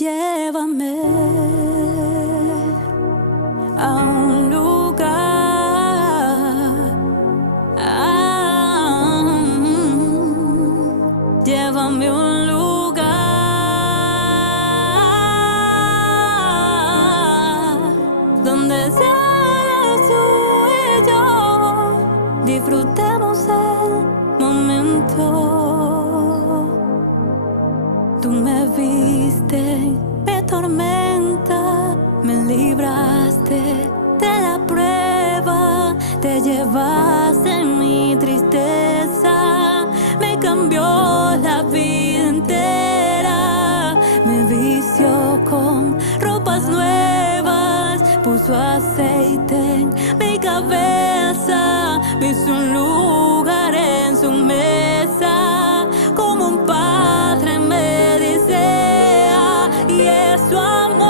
Llévame a un lugar, llévame a un lugar donde seas tú y yo disfrutemos el momento. Tú me viste, me tormenta, me libraste de la prueba, te llevaste mi tristeza, me cambió la vida entera, me vistió con ropas nuevas, puso aceite en mi cabeza, me hizo un lugar en su mesa, como un padre me desea, y es su amor,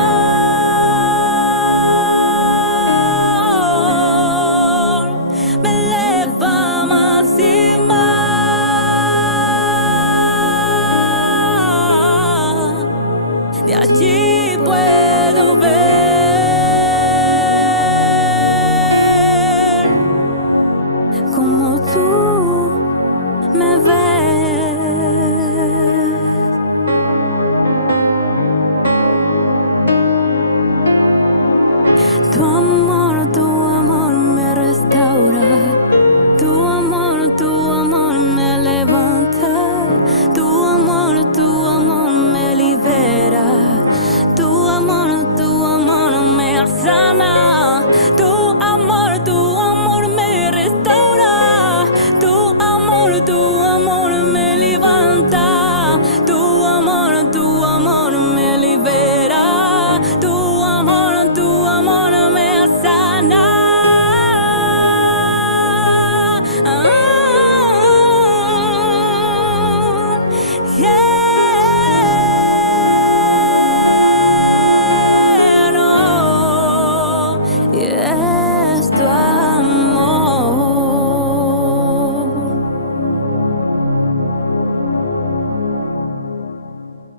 me eleva más y más, de allí puedo ver